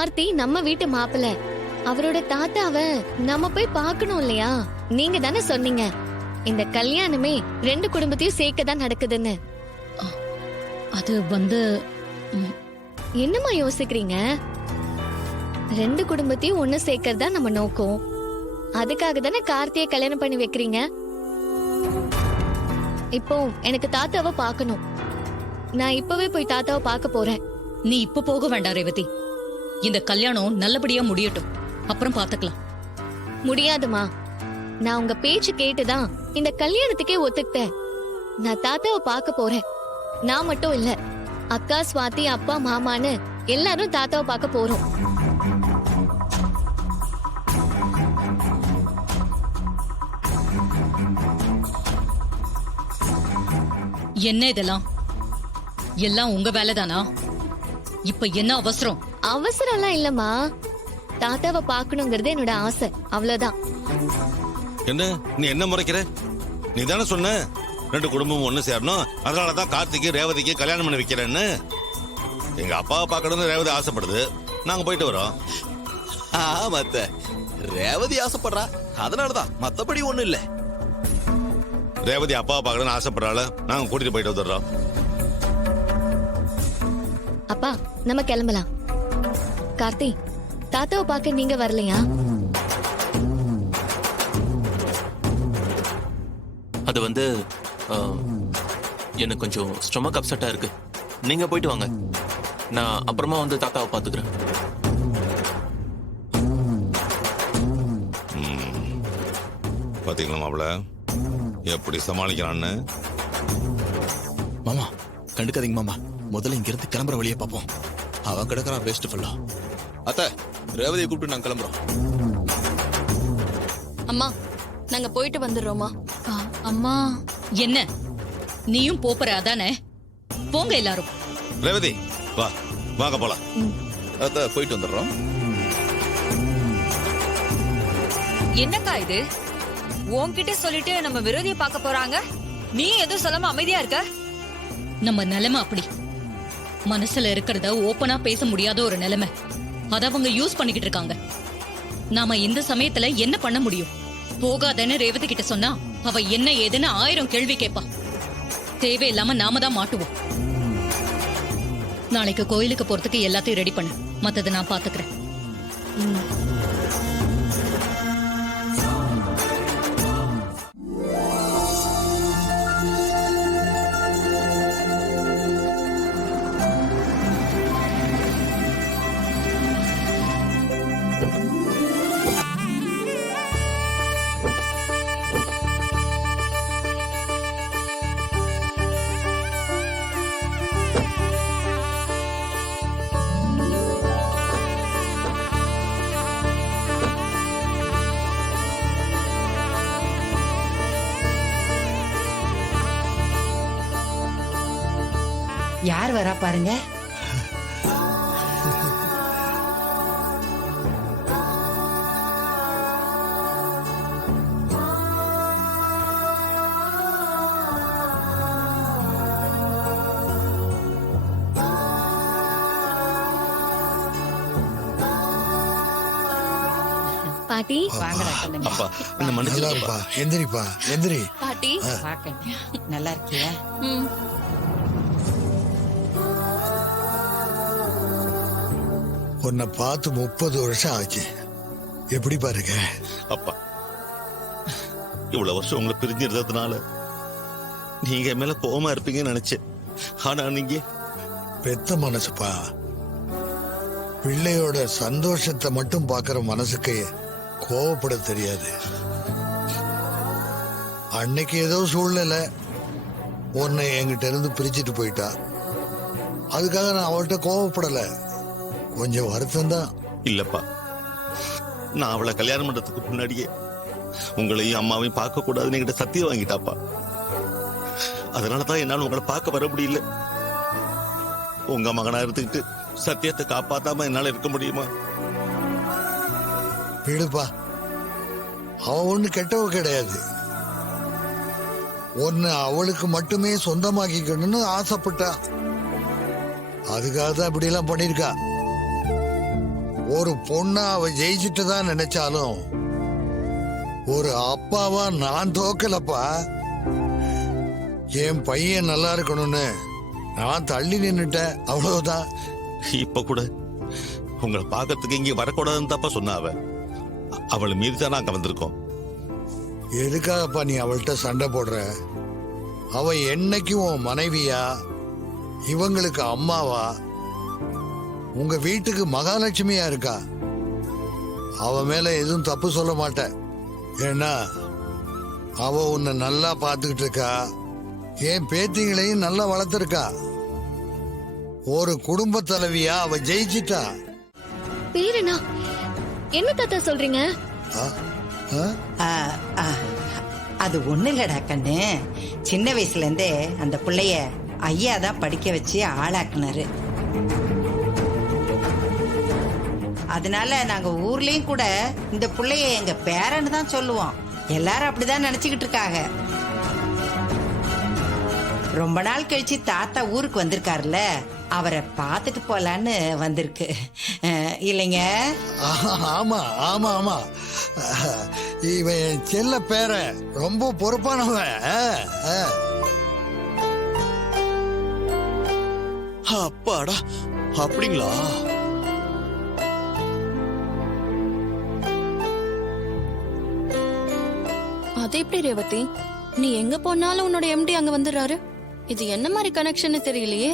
கார்த்தி நம்ம வீட்டு மாப்பிள்ள, அவரோட தாத்தாவ நம்ம போய் பார்க்கணும் இல்லையா? நீங்க தானே சொன்னீங்க இந்த கல்யாணமே 2 குடும்பத்தையும் சேர்க்கதான் நடக்குதுன்னு. அது வந்து என்னம்மா யோசிக்கிறீங்க? 2 குடும்பத்தையும் ஒண்ணு சேர்க்கறதா நம்ம நோக்கம். அதுக்காக தானே கார்த்தியை கல்யாணம் பண்ணி வைக்கிறீங்க. இப்போ எனக்கு தாத்தாவை பார்க்கணும். நான் இப்பவே போய் தாத்தாவை பார்க்க போறேன். நீ இப்ப போக வேண்டாம் ரேவதி. இந்த கல்யாணம் நல்லபடியா முடியட்டும், அப்புறம் பாத்துக்கலாம். முடியாதுமா. நான் உங்க பேச்சு கேட்டுதான் இந்த கல்யாணத்துக்கே ஒத்துக்கிட்டேன். நான் தாத்தாவை பார்க்க போறேன். நான் மட்டும் இல்ல, அக்கா சுவாதி, அப்பா, மாமான்னு எல்லாரும் தாத்தாவை பார்க்க போறோம். என்ன இதெல்லாம்? எல்லாம் உங்க வேலைதானா? இப்ப என்ன அவசரம்? அவசரம்லாம் இல்லம்மா. தாத்தாவை பார்க்கணுங்கிறது என்னோட ஆசை, அவ்வளவுதான். என்ன நீ என்ன முறைக்கிற? நீ தானே சொன்ன 2 குடும்பமும் ஒண்ணு சேரணும், அதனாலதான் கார்த்திக்கு ரேவதிக்கு கல்யாணம் பண்ணி வைக்கிறேன்னு. எங்க அப்பாவை பார்க்கணும்னு ரேவதி ஆசைப்படுது, நாங்க போயிட்டு வரோம். மத்த ரேவதி ஆசைப்படுறா, அதனாலதான், மத்தபடி ஒண்ணும் இல்ல. ரேவதி அப்பாவை பார்க்கணும்னு ஆசைப்படுறாள், நாங்க கூட்டிட்டு போயிட்டு வந்துடுறோம். அப்பா, நம்ம கிளம்பலாம். கார்த்தி, தாத்தாவை பார்க்க நீங்க வரலையா? அது வந்து எனக்கு கொஞ்சம் ஸ்டொமக் அப்செட்டா இருக்கு. நீங்க போயிட்டு வாங்க, நான் அப்புறமா வந்து தாத்தாவை பாத்துக்கிறேன். பாத்தீங்களா மாப்பிள எப்படி சமாளிக்கிறான்னு? மாமா கண்டுக்காதீங்க மாமா, முதல்ல இங்க இருந்து கிளம்புற வழியை பார்ப்போம். அவன் கிடக்குறான் வேஸ்ட் ஃபுல்லா. அத்தை, ரேவதியை கூப்பிட்டு நாங்க கிளம்புறோம். அம்மா, நாங்க போயிட்டு வந்துடுறோமா? அம்மா, என்ன நீயும் போற அதானே? போங்க எல்லாரும். ரேவதி வா, வாங்க போலாம். அத்தை, போயிட்டு வந்துடுறோம். என்னக்கா இது? உன்கிட்ட சொல்லிட்டு நம்ம விரோதியை பார்க்க போறாங்க, நீ எதுவும் சொல்லாம அமைதியா இருக்க? நம்ம நிலைமை அப்படி. மனசுல இருக்கிறத ஓப்பனா பேச முடியாத ஒரு நிலைமை. அத அவங்க யூஸ் பண்ணிக்கிட்டு இருக்காங்க. நாம இந்த சமயத்துல என்ன பண்ண முடியும்? போகாதன்னு ரேவதி கிட்ட சொன்னா அவ என்ன ஏதுன்னு 1000 கேள்வி கேட்பா. தேவையில்லாம நாம தான் மாட்டுவோம். நாளைக்கு கோயிலுக்கு போறதுக்கு எல்லாத்தையும் ரெடி பண்ணு, மத்தத நான் பாத்துக்கிறேன். யார் வரா பாருங்க. பாட்டி, வாங்கடா சொல்லுங்க. அப்பா இந்த மனுஷன் எந்திரிப்பா, எந்திரி. பாட்டி, நல்லா இருக்கியா? உன்னை பார்த்து 30 வருஷம் ஆச்சு. எப்படி பாருங்க அப்பா, இவ்வளவு வருஷம் உங்களை பிரிஞ்சிருந்ததுனால நீங்க என் மேல கோவமா இருப்பீங்கன்னு நினைச்சேன். ஆனா நீங்க பெத்த மனசுப்பா. பிள்ளையோட சந்தோஷத்தை மட்டும் பாக்குற மனசுக்கு கோவப்பட தெரியாது. அன்னைக்கு ஏதோ சூழ்நிலை உன்னை என்கிட்ட இருந்து பிரிச்சுட்டு போயிட்டா. அதுக்காக நான் அவள்கிட்ட கோவப்படல, கொஞ்சம் வருத்தம் தான். இல்லப்பா, நான் அவளை கல்யாணம் பண்றதுக்கு முன்னாடியே உங்களையும் அம்மாவையும் பார்க்க கூடாதுன்னு என்கிட்ட சத்தியம் வாங்கிட்டாப்பா. அதனாலதான் என்னால உங்களை பார்க்க வர முடியல. உங்க மகனா இருந்துக்கிட்டு சத்தியத்தை காப்பாத்தாம என்னால இருக்க முடியுமா? விடுப்பா, அவ ஒண்ணு கெட்டவ கிடையாது. ஒன்னு அவளுக்கு மட்டுமே சொந்தமாக்கிக்கணும்னு ஆசைப்பட்டா. அதுக்காக தான் இப்படி எல்லாம் பண்ணிருக்கா. ஒரு பொண்ணா அவ ஜெயிச்சுட்டு தான் நினைச்சாலும் ஒரு அப்பாவா நான் தோக்கலப்பா. என் பையன் நல்லா இருக்கணும்னு நான் தள்ளி நின்னுட்டேன், அவ்வளவுதான். இப்ப கூட உங்களை பார்க்கறதுக்கு இங்க வரக்கூடாதுன்னு தப்பா சொன்ன அவளை மீறி தானே அங்க வந்திருக்கோம். எதுக்காகப்பா நீ அவள்கிட்ட சண்டை போடுற? அவ என்னைக்கும் உன் மனைவியா, இவங்களுக்கு அம்மாவா, உங்க வீட்டுக்கு மகாலட்சுமியா இருக்கா. அவ மேல எதுவும் தப்பு சொல்ல மாட்டேன். ஏன்னா அவ உன்னை நல்லா பார்த்துக்கிட்டு இருக்கா, என் பேத்திங்களையும் நல்லா வளர்த்துருக்கா. ஒரு குடும்ப தலைவியா அவ ஜெயிச்சிட்டா. பேரனா? என்ன தாத்தா சொல்றீங்க? ஆ? ஆ? ஆ, ஆ, அது ஒண்ணு இல்லடா கண்ணு. சின்ன வயசுல இருந்தே அந்த பிள்ளைய ஐயா தான் படிக்க வச்சு ஆளாக்குனாரு. அதனால நாங்க ஊர்லயும் கூட இந்த பிள்ளைய எங்க பேரன்னு தான் சொல்லுவோம். எல்லாரும் அப்படிதான் நினைச்சுக்கிட்டு இருக்காங்க. ரொம்ப நாள் கழிச்சு தாத்தா ஊருக்கு வந்திருக்காருல்ல, அவரை பார்த்துட்டு போலான்னு வந்திருக்கு. இல்லைங்க? ஆமா ஆமா ஆமா, இவன் செல்ல பேர ரொம்ப பொறுப்பானவன். அப்பாடா, அப்படிங்களா? அது எப்படி ரேவதி? நீ எங்க போனாலும் உன்னோட எம்டி அங்க வந்துடுறாரு. இது என்ன மாதிரி கனெக்ஷன் தெரியலையே.